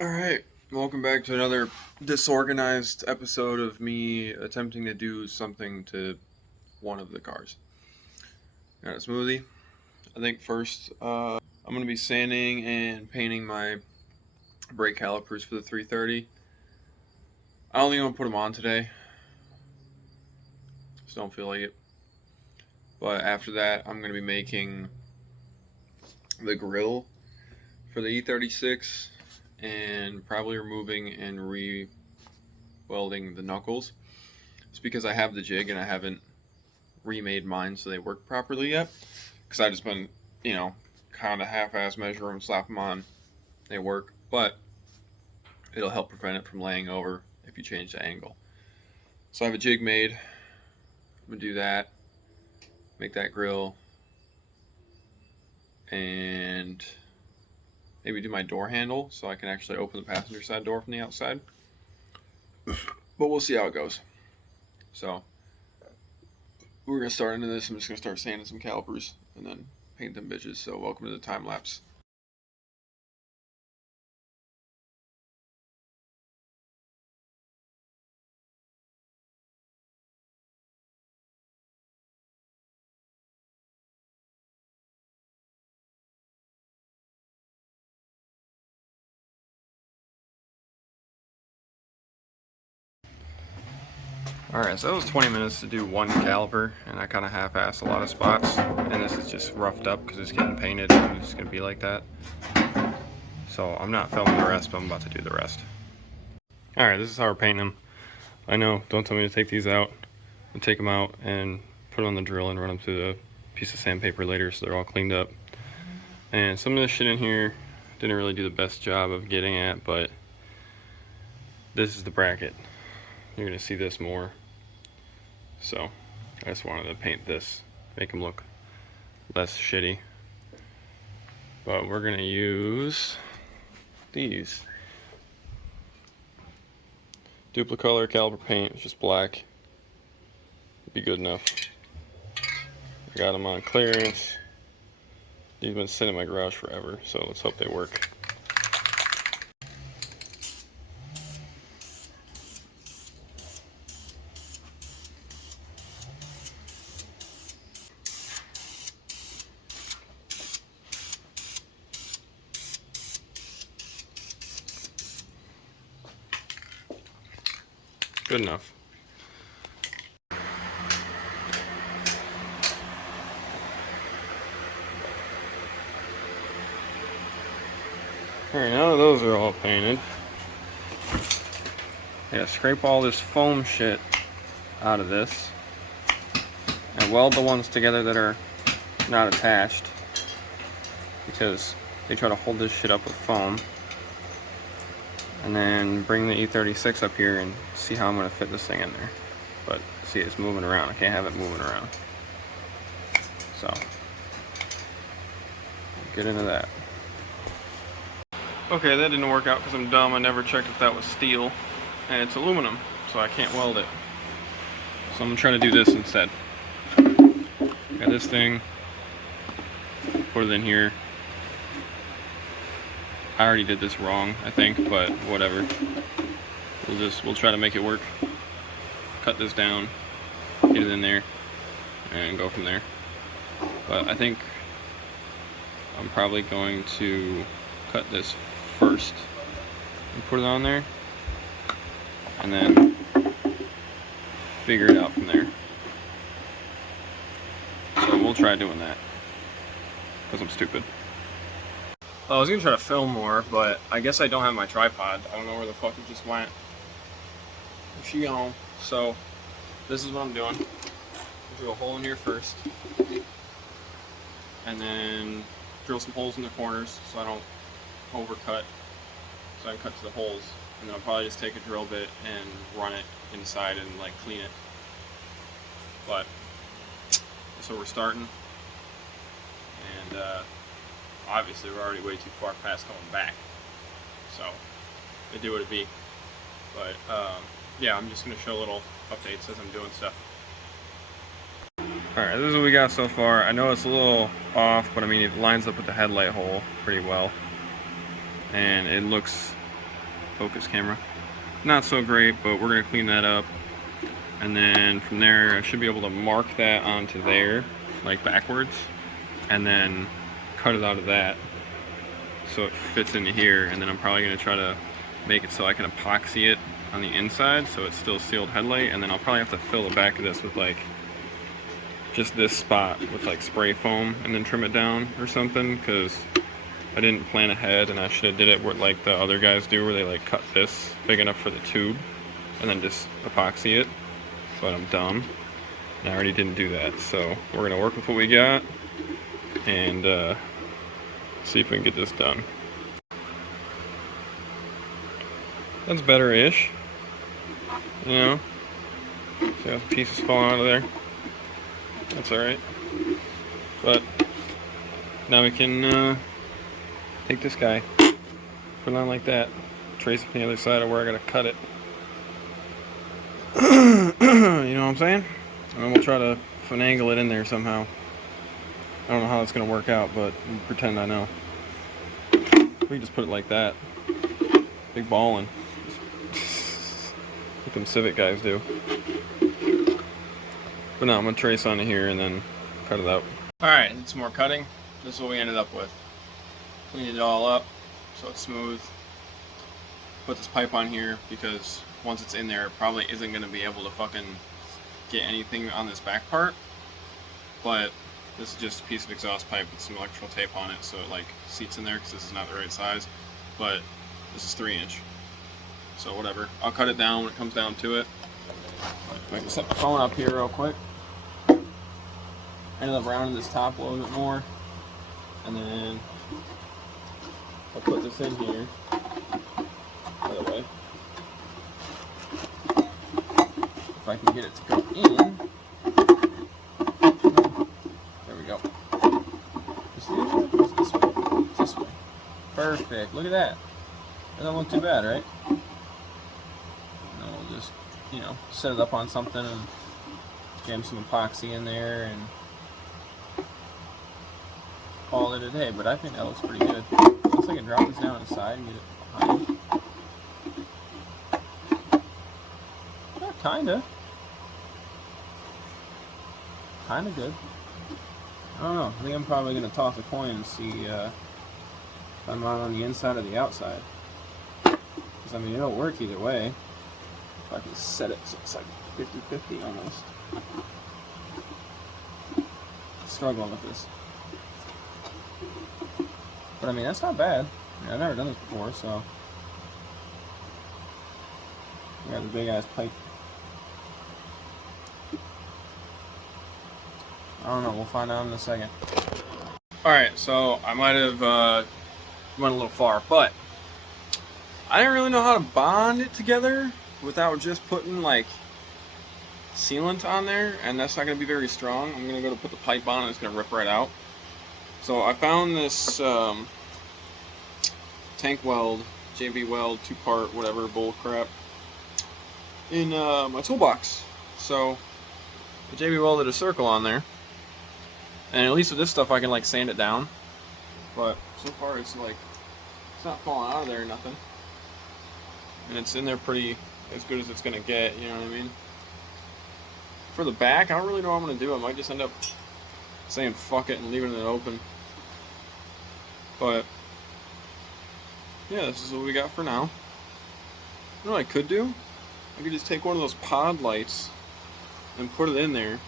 Alright, welcome back to another disorganized episode of me attempting to do something to one of the cars. Got a smoothie. I think first I'm going to be sanding and painting my brake calipers for the 330. I don't think I'm going to put them on today. Just don't feel like it. But after that, I'm going to be making the grill for the E36 and probably removing and re-welding the knuckles. It's because I have the jig and I haven't remade mine so they work properly yet. Because I've just been, kind of half-ass measure them, slap them on. They work, but it'll help prevent it from laying over if you change the angle. So I have a jig made. I'm going to do that. Make that grill. And maybe do my door handle so I can actually open the passenger side door from the outside. But we'll see how it goes. So we're going to start into this. I'm just going to start sanding some calipers and then paint them bitches. So welcome to the time lapse. Alright, so that was 20 minutes to do one caliper, and I kind of half-assed a lot of spots, and this is just roughed up because it's getting painted, and it's going to be like that. So I'm not filming the rest, but I'm about to do the rest. Alright, this is how we're painting them. I know, don't tell me to take these out. I'll take them out and put them on the drill and run them through the piece of sandpaper later so they're all cleaned up. And some of this shit in here didn't really do the best job of getting at, but this is the bracket. You're going to see this more. So I just wanted to paint this, make them look less shitty. But we're going to use these. Duplicolor caliper paint, it's just black. Be good enough. I got them on clearance. These have been sitting in my garage forever, so let's hope they work. Good enough. Alright, now that those are all painted, I gotta scrape all this foam shit out of this and weld the ones together that are not attached because they try to hold this shit up with foam. And then bring the E36 up here and see how I'm going to fit this thing in there. But see, it's moving around. I can't have it moving around. So, get into that. Okay, that didn't work out because I'm dumb. I never checked if that was steel. And it's aluminum, so I can't weld it. So I'm going to try to do this instead. Got this thing. Put it in here. I already did this wrong, I think, but whatever. We'll try to make it work. Cut this down, get it in there, and go from there. But I think I'm probably going to cut this first and put it on there, and then figure it out from there. So we'll try doing that, because I'm stupid. I was gonna try to film more, but I guess I don't have my tripod. I don't know where the fuck it just went. She gone. So this is what I'm doing. Drill a hole in here first, and then drill some holes in the corners so I don't overcut. So I can cut to the holes, and then I'll probably just take a drill bit and run it inside and like clean it. But so we're starting, and obviously we're already way too far past going back, so it do what it be. But yeah, I'm just going to show little updates as I'm doing stuff. Alright, this is what we got so far. I know it's a little off, but I mean it lines up with the headlight hole pretty well. And it looks focus camera. Not so great, but we're gonna clean that up. And then from there, I should be able to mark that onto there, like backwards, and then cut it out of that so it fits into here. And then I'm probably gonna try to make it so I can epoxy it on the inside so it's still sealed headlight. And then I'll probably have to fill the back of this with like just this spot with like spray foam and then trim it down or something, because I didn't plan ahead and I should have did it where like the other guys do, where they like cut this big enough for the tube and then just epoxy it. But I'm dumb and I already didn't do that, so we're gonna work with what we got and see if we can get this done. That's better-ish, you know. See how the pieces falling out of there? That's alright. But now we can take this guy, put it on like that, trace it from the other side of where I gotta cut it. You know what I'm saying? And then we'll try to finagle it in there somehow. I don't know how it's gonna work out, but we'll pretend I know. We can just put it like that. Big ballin'. Like them Civic guys do. But no, I'm gonna trace onto here and then cut it out. Alright, some more cutting. This is what we ended up with. Cleaned it all up so it's smooth. Put this pipe on here because once it's in there, it probably isn't going to be able to fucking get anything on this back part. But this is just a piece of exhaust pipe with some electrical tape on it so it like seats in there, because this is not the right size. But this is 3-inch. So whatever. I'll cut it down when it comes down to it. I can set my phone up here real quick. Ended up rounding this top a little bit more. And then I'll put this in here. By the way, if I can get it to go in, there we go. You see it? It's this way. It's this way. Perfect. Look at that. That doesn't look too bad, right? And then we'll just, you know, set it up on something and jam some epoxy in there and call it a day. But I think that looks pretty good. Looks like I can drop this down on the side and get it behind. Kinda good. I don't know. I think I'm probably gonna toss a coin and see if I'm on the inside or the outside. Because I mean, it'll work either way. If I can set it so it's like 50-50 almost. I'm struggling with this. But I mean, that's not bad. I mean, I've never done this before, so. I got the big ass pipe. I don't know, we'll find out in a second. Alright, so I might have went a little far, but I didn't really know how to bond it together without just putting like sealant on there, and that's not going to be very strong. I'm going to go to put the pipe on and it's going to rip right out. So I found this tank weld, JB weld, 2-part, whatever, bull crap, in my toolbox. So the JB welded a circle on there. And at least with this stuff I can like sand it down, but so far it's like, it's not falling out of there or nothing. And it's in there pretty as good as it's gonna get, you know what I mean? For the back, I don't really know what I'm gonna do. I might just end up saying fuck it and leaving it open. But yeah, this is what we got for now. You know what I could do? I could just take one of those pod lights and put it in there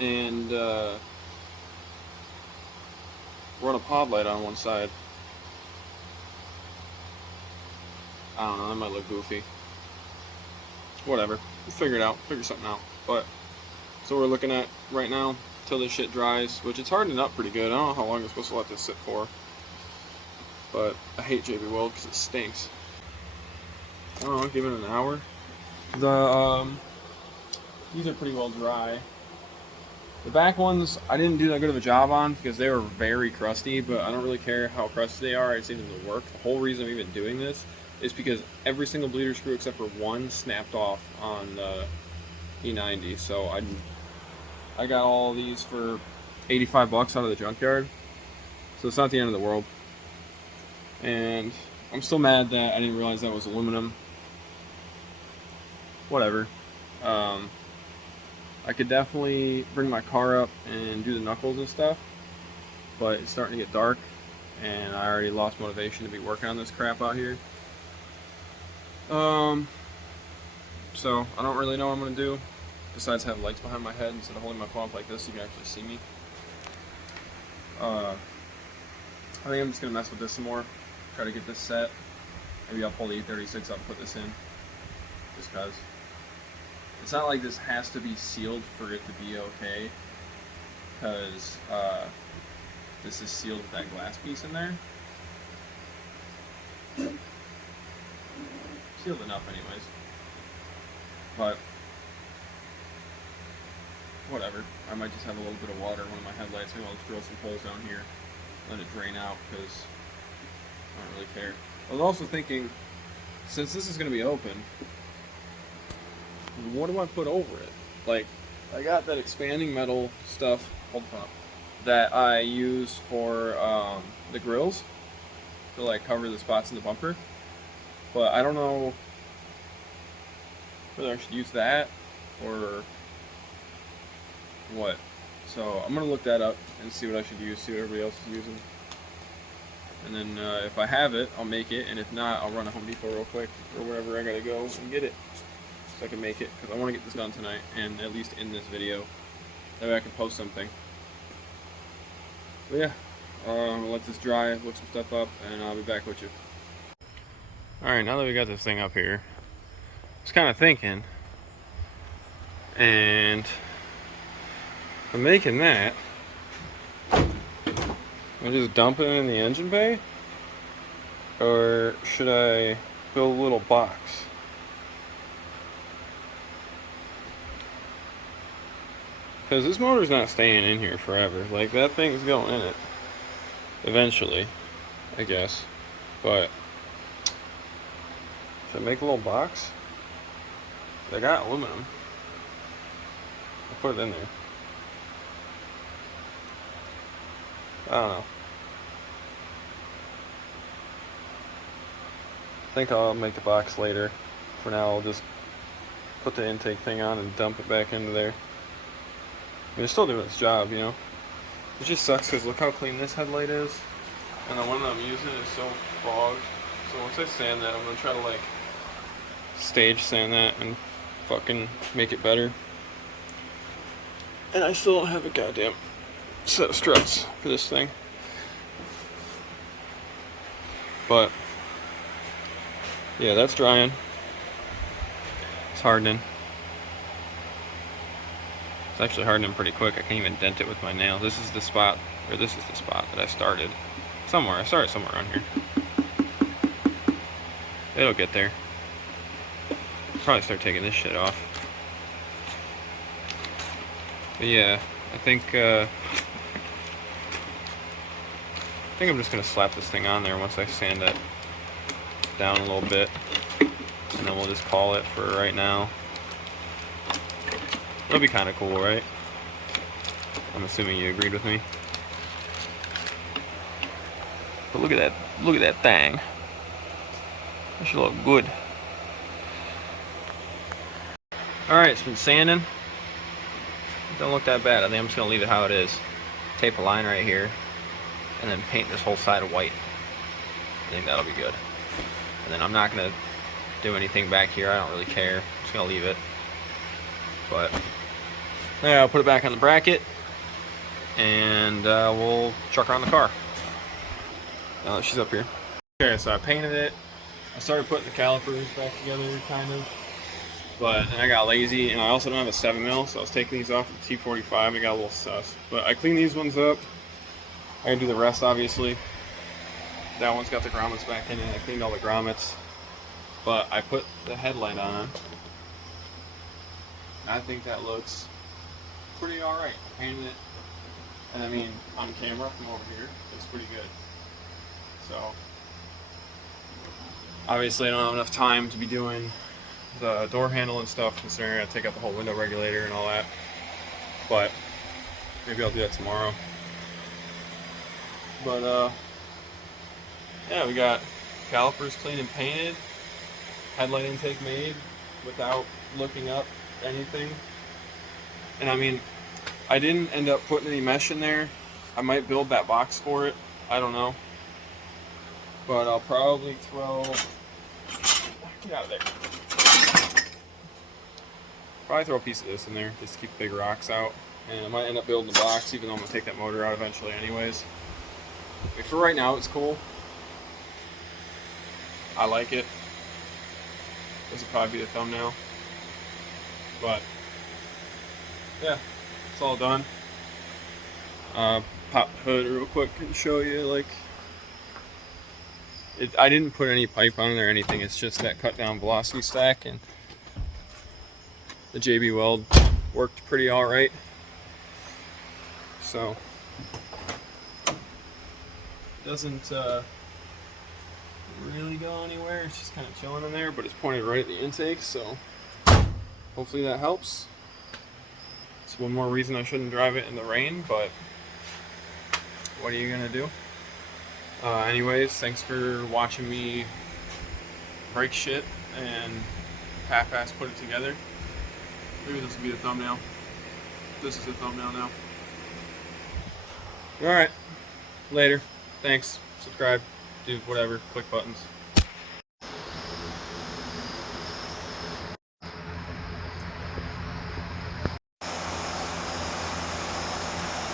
and run a pod light on one side. I don't know, that might look goofy. Whatever. We'll figure it out. Figure something out. But, so we're looking at right now till this shit dries, which it's hardening up pretty good. I don't know how long I'm supposed to let this sit for. But I hate JB Weld because it stinks. I don't know, give it an hour. These are pretty well dry. The back ones, I didn't do that good of a job on because they were very crusty, but I don't really care how crusty they are. I just need them to work. The whole reason I'm even doing this is because every single bleeder screw except for one snapped off on the E90. So I got all these for 85 bucks out of the junkyard. So it's not the end of the world. And I'm still mad that I didn't realize that was aluminum. Whatever. I could definitely bring my car up and do the knuckles and stuff, but it's starting to get dark, and I already lost motivation to be working on this crap out here. So I don't really know what I'm gonna do, besides have lights behind my head instead of holding my phone up like this so you can actually see me. I think I'm just gonna mess with this some more, try to get this set. Maybe I'll pull the E36 up and put this in, just cause. It's not like this has to be sealed for it to be okay, because this is sealed with that glass piece in there. Sealed enough anyways. But whatever. I might just have a little bit of water in one of my headlights. Maybe I'll just drill some holes down here, let it drain out, because I don't really care. I was also thinking, since this is going to be open, what do I put over it? Like, I got that expanding metal stuff, hold on, that I use for the grills to like cover the spots in the bumper, but I don't know whether I should use that or what. So I'm gonna look that up and see what I should use, see what everybody else is using, and then if I have it, I'll make it, and if not, I'll run to Home Depot real quick or wherever I gotta go and get it so I can make it, because I want to get this done tonight and at least in this video. That way I can post something. But yeah, I'll let this dry, look some stuff up, and I'll be back with you. Alright, now that we got this thing up here, I was kind of thinking, and I'm making that, I just dump it in the engine bay, or should I build a little box? Because this motor's not staying in here forever. Like, that thing's going in it eventually, I guess. But should I make a little box? I got aluminum. I'll put it in there. I don't know. I think I'll make a box later. For now, I'll just put the intake thing on and dump it back into there. I mean, it's still doing its job, you know. It just sucks because look how clean this headlight is, and the one that I'm using is so fogged. So once I sand that, I'm gonna try to like stage sand that and fucking make it better. And I still don't have a goddamn set of struts for this thing, but yeah, that's drying. It's hardening. It's actually hardening pretty quick. I can't even dent it with my nail. This is the spot, or this is the spot that I started. Somewhere. I started somewhere around here. It'll get there. I'll probably start taking this shit off. But yeah, I think I'm just gonna slap this thing on there once I sand it down a little bit, and then we'll just call it for right now. It'll be kind of cool, right? I'm assuming you agreed with me. But look at that thing. That should look good. Alright, it's been sanding. Don't look that bad. I think I'm just gonna leave it how it is. Tape a line right here, and then paint this whole side white. I think that'll be good. And then I'm not gonna do anything back here. I don't really care. I'm just gonna leave it. But yeah, I'll put it back on the bracket, and we'll chuck her on the car. Now that she's up here. Okay, so I painted it. I started putting the calipers back together, kind of. But then I got lazy, and I also don't have a 7mm, so I was taking these off with the T45. I got a little sus. But I cleaned these ones up. I can do the rest, obviously. That one's got the grommets back in it. I cleaned all the grommets. But I put the headlight on. I think that looks pretty alright. I painted it, and I mean, on camera from over here, it's pretty good. So, obviously I don't have enough time to be doing the door handle and stuff, considering I gotta take out the whole window regulator and all that. But, maybe I'll do that tomorrow. But, yeah, we got calipers clean and painted, headlight intake made without looking up anything. And I mean, I didn't end up putting any mesh in there. I might build that box for it. I don't know. But I'll probably throw... Get out of there. Probably throw a piece of this in there just to keep big rocks out. And I might end up building the box, even though I'm going to take that motor out eventually anyways. But for right now, it's cool. I like it. This will probably be the thumbnail. But, yeah, it's all done. Pop the hood real quick and show you, like... I didn't put any pipe on it or anything. It's just that cut down velocity stack, and the JB weld worked pretty alright. So it doesn't really go anywhere. It's just kind of chilling in there, but it's pointed right at the intake, so hopefully that helps. It's one more reason I shouldn't drive it in the rain, but what are you gonna do? Anyways, thanks for watching me break shit and half-ass put it together. Maybe this will be the thumbnail. This is the thumbnail now. Alright, later. Thanks. Subscribe. Do whatever. Click buttons.